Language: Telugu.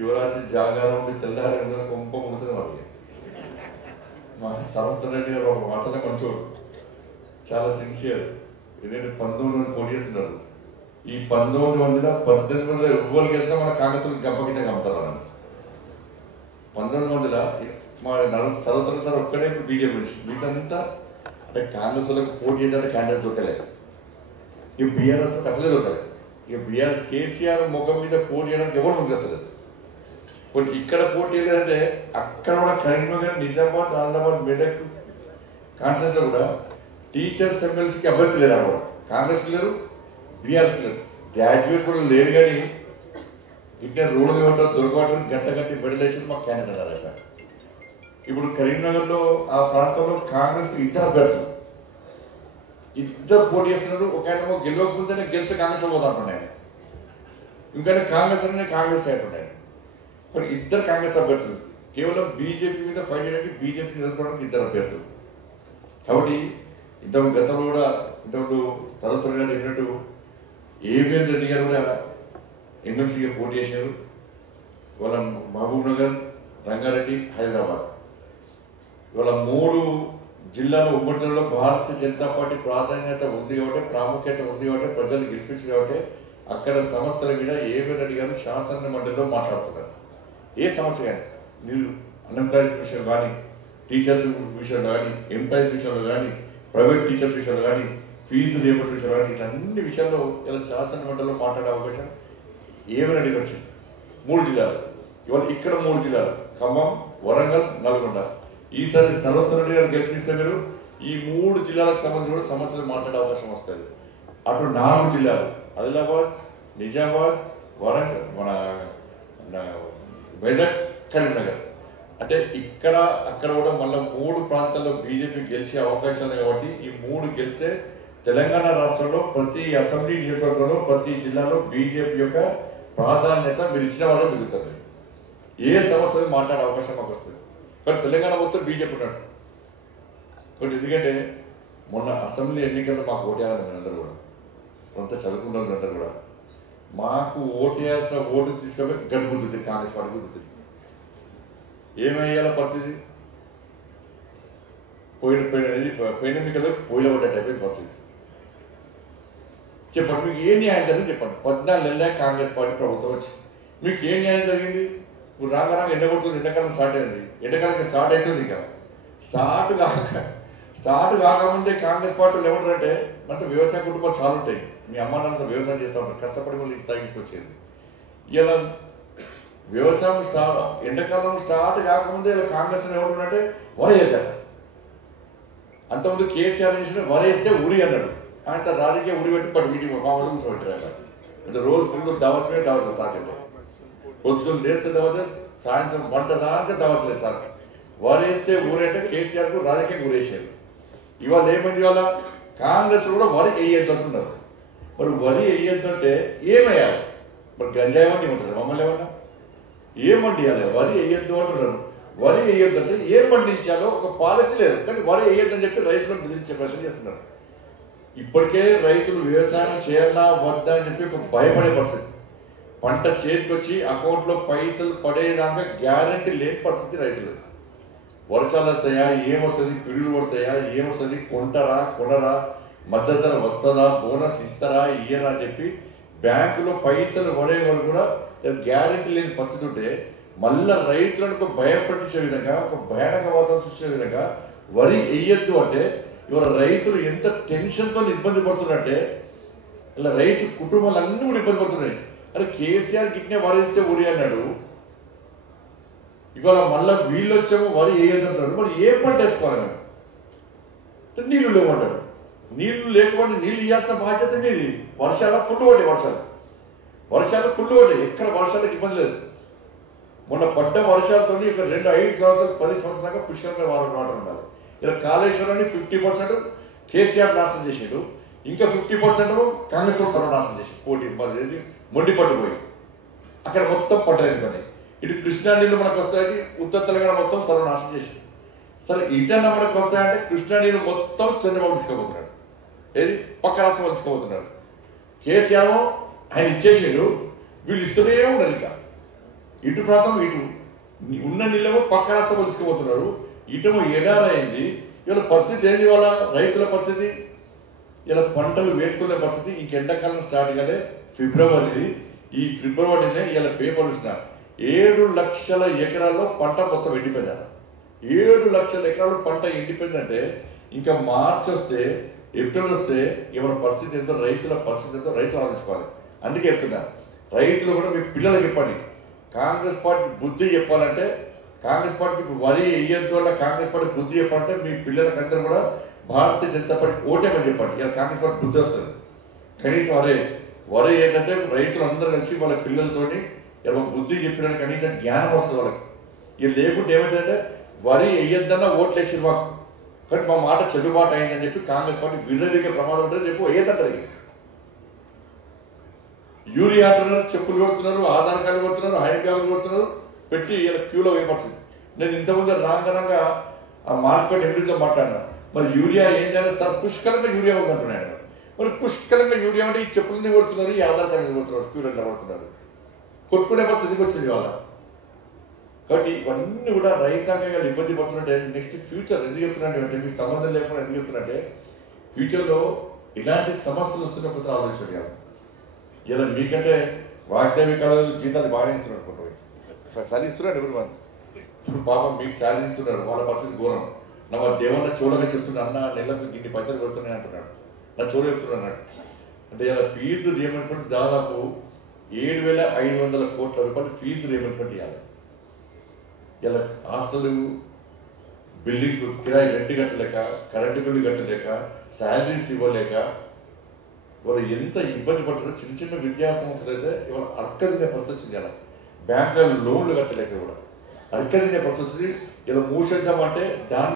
శివరాత్రి జాగారం ఉండి తెల్లారి కొంప ఉంటుంది వాళ్ళకి. మా సరస్వతి రెడ్డి గారు ఒక మాటలే మంచోడు, చాలా సిన్సియర్. ఎందుకంటే 1900 పోటీ చేస్తున్నారు. ఈ 1900 1800 ఎవ్వరికి వేసినా మన కాంగ్రెస్ గంపకితే గమ్ముతారు. 1900 మా సరస్వతి సార్ ఒక్కడే బీజేపీ నుంచి వీటంతా అంటే కాంగ్రెస్ వాళ్ళకి పోటీ చేయాలంటే క్యాండిడేట్ దొరకలేదు. ఇక బీఆర్ఎస్ అసలే దొరకలేదు. ఇక బీఆర్ఎస్ కేసీఆర్ ముఖం మీద పోటీ చేయడానికి ఎవరు ముందుకు వస్తలేదు. కొన్ని ఇక్కడ పోటీ లేదంటే అక్కడ కూడా కరీంనగర్, నిజామాబాద్, ఆదిలాబాద్, మెదక్ కాన్స్టిట్యూన్స్ లో కూడా టీచర్స్ ఎమ్మెల్సీకి అభ్యర్థి లేరు. అక్కడ కాంగ్రెస్ లేరు, బీఆర్ఎస్ లేరు, గ్రాడ్యుయేట్స్ కూడా లేరు. కానీ ఇక్కడ రోడ్డు ఇవ్వటం దొరకవటం గంట గంట బెడలేసి మాకు క్యాండిడేట్ అన్నారు. ఇప్పుడు కరీంనగర్ లో ఆ ప్రాంతంలో కాంగ్రెస్ ఇద్దరు అభ్యర్థులు ఇద్దరు పోటీ చేస్తున్నారు. ఒక ఆయన గెలవకపోతేనే గెలిచి కాంగ్రెస్ లో పోతాంటున్నాయి, ఇంకైనా కాంగ్రెస్ అనే కాంగ్రెస్ అవుతున్నాయి. కానీ ఇద్దరు కాంగ్రెస్ అభ్యర్థులు కేవలం బీజేపీ మీద ఫైట్ చేయడానికి, బీజేపీ ఎదుర్కోవడానికి ఇద్దరు అభ్యర్థులు. కాబట్టి గతంలో కూడా ఇంతకుముందు తరతరు గారు చెప్పినట్టు ఏవిఎన్ రెడ్డి గారు కూడా ఎమ్మెల్సీగా పోటీ చేశారు. ఇవాళ మహబూబ్ నగర్, రంగారెడ్డి, హైదరాబాద్ ఇవాళ 3 జిల్లాల ఉమ్మడి జిల్లాలో భారతీయ జనతా పార్టీ ప్రాధాన్యత ఉంది కాబట్టి, ప్రాముఖ్యత ఉంది కాబట్టి, ప్రజలు గెలిపించారు కాబట్టి అక్కడ సమస్యల మీద ఏవిఎన్ రెడ్డి గారు శాసన మండలిలో మాట్లాడుతున్నారు. ఏ సమస్య కానీ మీరు అన్ఎంప్లాయీస్ విషయం కానీ, టీచర్స్ విషయంలో కానీ, ఎంప్లాయీస్ విషయంలో కానీ, ప్రైవేట్ టీచర్స్ విషయంలో కానీ, ఫీజు రియంబర్స్ విషయంలో కానీ, ఇట్లా అన్ని విషయాల్లో ఇలా శాసన మండలిలో మాట్లాడే అవకాశం ఏవిఎన్ రెడ్డి గారు వచ్చింది. 3 జిల్లాలు ఇవాళ ఇక్కడ 3 జిల్లాలు ఖమ్మం, వరంగల్, నల్గొండ. ఈసారి సర్వత్ర రెడ్డి గారు గెలిపిస్తే మీరు ఈ 3 జిల్లాలకు సంబంధించి కూడా సమస్యలు మాట్లాడే అవకాశం వస్తుంది. అటు 4 జిల్లాలు ఆదిలాబాద్, నిజామాబాద్, వరంగల్, మన మెదక్, కరీంనగర్ అంటే ఇక్కడ అక్కడ కూడా మళ్ళీ 3 ప్రాంతాల్లో బీజేపీ గెలిచే అవకాశాలు కాబట్టి ఈ 3 గెలిస్తే తెలంగాణ రాష్ట్రంలో ప్రతి అసెంబ్లీ నియోజకవర్గంలో ప్రతి జిల్లాలో బీజేపీ యొక్క ప్రాధాన్యత మీరు ఇచ్చిన వాళ్ళే మిగులుతుంది. ఏ సమస్య మాట్లాడే అవకాశం మాకు వస్తుంది. కానీ తెలంగాణ మొత్తం బీజేపీ ఉన్నాడు. కాబట్టి ఎందుకంటే మొన్న అసెంబ్లీ ఎన్నికల్లో మాకు ఓటేయాలని మీరందరూ కూడా కొంత చదువుకున్న వాళ్ళందరూ కూడా మాకు ఓటేయాల్సిన ఓటు తీసుకొని గడ్డు గుర్తుంది, కాంగ్రెస్ పార్టీ గుర్తుంది. ఏమయ్యాల పరిస్థితి పోయిన ఎన్నికల్లో పోయిన పడ్డట్టు అయిపోయింది పరిస్థితి. చెప్పండి మీకు ఏ న్యాయం జరిగింది చెప్పండి. 14 నెలలే కాంగ్రెస్ పార్టీ ప్రభుత్వం వచ్చి మీకు ఏ న్యాయం జరిగింది? ఇప్పుడు రాగానే ఎండగొడుతుంది, ఎండాకాలం స్టార్ట్ అయింది, ఎండాకాలం స్టార్ట్ అవుతుంది. ఇంకా స్టార్ట్ కాకముందే కాంగ్రెస్ పార్టీలు ఏమంటారంటే మనతో వ్యవసాయ కుటుంబాలు చాలా ఉంటాయి, మీ అమ్మ నాన్నతో వ్యవసాయం చేస్తూ ఉంటారు, కష్టపడి వాళ్ళు తీసుకొచ్చేది. ఇలా వ్యవసాయం ఎండాకాలం స్టార్ట్ కాకముందే ఇలా కాంగ్రెస్ ఏమంటారంటే వరేద్దాం. అంతకుముందు కేసీఆర్ చేసిన వరేస్తే ఉరి అన్నాడు. ఆయన రాజకీయ ఉరి పెట్టి పట్టు మీటింగ్ మామూలు కూర్చోబెట్టారు. అంటే రోజు ఫుల్ దావత్మే దావత సాధ్యత, పొద్దున్న లేస్తే దావత, సాయంత్రం వంట దాకా దావట్లేదు సార్. వరేస్తే ఊరంటే కేసీఆర్ కు రాజకీయ ఊరేసారు. ఇవాళ ఏమైంది? ఇవాళ కాంగ్రెస్ కూడా వరి వేయొద్దంటున్నారు. మరి వరి వేయొద్దంటే ఏమయ్యాలి? మరి గంజాయి వండి ఉంటుంది మమ్మల్ని ఏమన్నా ఏం వండియాలి? వరి వేయొద్దు అంటున్నారు. వరి వేయొద్దంటే ఏం పండించాలో ఒక పాలసీ లేదు. కానీ వరి వేయొద్దని చెప్పి రైతులను బెదిరించే ప్రయత్నం చేస్తున్నారు. ఇప్పటికే రైతులు వ్యవసాయం చేయాలా వద్దా అని చెప్పి ఒక భయపడే పరిస్థితి. పంట చేతికొచ్చి అకౌంట్లో పైసలు పడేదాకా గ్యారంటీ లేని పరిస్థితి రైతులు. వర్షాలు వస్తాయా, ఏమొస్తుంది, పిడుగులు పడతాయా, ఏమొస్తుంది, కొంటారా కొనరా, మద్దతు ధర వస్తుందా, బోనస్ ఇస్తారా ఇయ్యరా అని చెప్పి బ్యాంకులో పైసలు పడే వాళ్ళు కూడా గ్యారంటీ లేని పరిస్థితి ఉంటే మళ్ళా రైతులకు భయం పట్టించే విధంగా ఒక భయానక వాతావరణం సృష్టించే విధంగా వరి వేయొద్దు అంటే ఇవాళ రైతులు ఎంత టెన్షన్తో ఇబ్బంది పడుతున్నారంటే ఇలా రైతు కుటుంబాలు అన్నీ కూడా ఇబ్బంది పడుతున్నాయి. అరే కేసీఆర్ గిట్నే వరిస్తే ఉరి అన్నాడు, ఇవాళ మళ్ళా వీళ్ళు వచ్చాము వరి వేయొద్దంటారు. మరి ఏ పంట వేసుకోవాలి? నీళ్లు లేవంటాడు. నీళ్లు లేకపోతే నీళ్లు ఇవ్వాల్సిన బాధ్యత మీది. వర్షాలు ఫుల్ పడ్డాయి, వర్షాలు ఫుల్ పడ్డాయి, ఎక్కడ వర్షాలకు ఇబ్బంది లేదు. మొన్న పడ్డ వర్షాలతో ఇక్కడ 2-5 సంవత్సరాలు 10 సంవత్సరాల దాకా పుష్కలంగా వాటర్ ఉండాలి. ఇలా కాళేశ్వరాన్ని 50% కేసీఆర్ నాశనం చేసాడు, ఇంకా 50% కాంగ్రెస్ సర్వనాశనం చేసాడు. పోటీ మొండి పట్టుపోయి అక్కడ మొత్తం పట్టలేదు. పని ఇటు కృష్ణా నీళ్ళు మనకు వస్తాయని ఉత్తర తెలంగాణ మొత్తం సర్వనాశనం చేసాడు. సరే ఇటన్నా మనకు వస్తాయంటే కృష్ణా నీళ్ళు మొత్తం చంద్రబాబు తీసుకోబోతున్నాడు, ఏది పక్క రాష్ట్రం తీసుకోబోతున్నాడు. కేసీఆర్ ఆయన ఇచ్చేసాడు, వీళ్ళు ఇస్తూనే ఉన్నారు. ఇంకా ఇటు ప్రాంతం ఇటు ఉన్న నీళ్ళేమో పక్క రాష్ట్రం తీసుకుపోతున్నారు, ఇటేమో ఎడారైంది. ఇవాళ పరిస్థితి ఏంది? ఇవాళ రైతుల పరిస్థితి, ఇలా పంటలు వేసుకునే పరిస్థితి. ఇంక ఎండాకాలం స్టార్ట్ కాలే, ఫిబ్రవరి. ఈ ఫిబ్రవరినే ఇలా పేపర్ వచ్చిన 7 లక్షల ఎకరాల్లో పంట మొత్తం ఎండిపోయింది. 7 లక్షల ఎకరాలు పంట ఎండిపోయిందంటే ఇంకా మార్చ్ వస్తే, ఏప్రిల్ వస్తే ఎవరి పరిస్థితి ఎంతో, రైతుల పరిస్థితి ఎంతో రైతులు ఆలోచించుకోవాలి. అందుకే చెప్తున్నా, రైతులు కూడా మీ పిల్లలకు చెప్పండి. కాంగ్రెస్ పార్టీ బుద్ధి చెప్పాలంటే, కాంగ్రెస్ పార్టీకి వరి వేయద్దు వల్ల కాంగ్రెస్ పార్టీ బుద్ధి చెప్పాలంటే మీ పిల్లలకందరూ కూడా భారతీయ జనతా పార్టీ ఓటేమని చెప్పండి. ఇలా కాంగ్రెస్ పార్టీ బుద్ధి వస్తుంది. కనీసం వరి ఏంటంటే రైతులు అందరూ కలిసి వాళ్ళ పిల్లలతోటి ఇలా బుద్ధి చెప్పినట్టు కనీసం జ్ఞానం వస్తుంది వాళ్ళకి. ఇది లేకుంటే ఏమైందంటే వరి వేయద్దన్నా ఓట్లు వేసి మాకు, కానీ మా మాట చెడుబాటు అయిందని చెప్పి కాంగ్రెస్ పార్టీ విర్రదిగే ప్రమాదం ఉంటుంది. రేపు వేయదంటారు. యూరియా చెప్పులు కొడుతున్నారు, ఆధార్ కార్డు కొడుతున్నారు, హైడ్ కార్డు కొడుతున్నారు, పెట్టి ఇలా క్యూలో వేయపడుతుంది. నేను ఇంతకుముందు రాంగనంగా ఆ మార్కెట్ ఎంపీతో మాట్లాడినా, మరి యూరియా ఏం చేయాలి సార్? పుష్కలంగా యూరియా ఉందంటున్నాడు. మరి పుష్కలంగా యూరియా అంటే ఈ చెప్పులని కొడుతున్నారు, ఈ ఆధార్ కార్డు కొడుతున్నారు, క్యూలో కొడుతున్నారు. కొట్టుకునే పరిస్థితికి వచ్చింది వాళ్ళ. కాబట్టి ఇవన్నీ కూడా రైతాంగంగా ఇబ్బంది పడుతున్నట్టే. నెక్స్ట్ ఫ్యూచర్ ఎందుకు చెప్తున్నట్టు, మీకు సంబంధం లేకుండా ఎందుకు చెప్తున్నట్టే, ఫ్యూచర్లో ఇలాంటి సమస్యలు వస్తున్న ఒకసారి ఆలోచించండి కదా. ఇలా మీకంటే వాగ్దేవి కళలు జీతాలు బాగా ఇస్తున్నారు, శాలరీ ఇస్తున్నారు ఎవరు మంది. ఇప్పుడు పాపం మీకు శాలరీ ఇస్తున్నారు, వాళ్ళ పరిస్థితి ఘోరం. నా దేవన్న చోళగా చెప్తున్నా, అన్న నెలకు ఇన్ని పైసలు కొడుతున్నాయి అంటున్నాడు, నా చోళ చెప్తున్నాడు. అంటే ఇలా ఫీజు రియంబర్స్మెంట్ దాదాపు 7,500 కోట్ల రూపాయలు ఫీజు రియంబర్స్మెంట్ ఇవ్వాలి. ఇలా హాస్టల్ బిల్డింగ్ కిరాయి రెంట్ కట్టలేక, కరెంటు బిల్లు కట్టలేక, శాలరీస్ ఇవ్వలేక వాళ్ళు ఎంత ఇబ్బంది పడుతున్నారో. చిన్న చిన్న విద్యా సంస్థలు అయితే ఇవాళ అర్కదినే పరిస్థితి వచ్చింది. ఇలా బ్యాంకులలో లోన్లు కట్టలేక కూడా అర్కదినే పరిస్థితి. ఇలా మూసేద్దామంటే దాని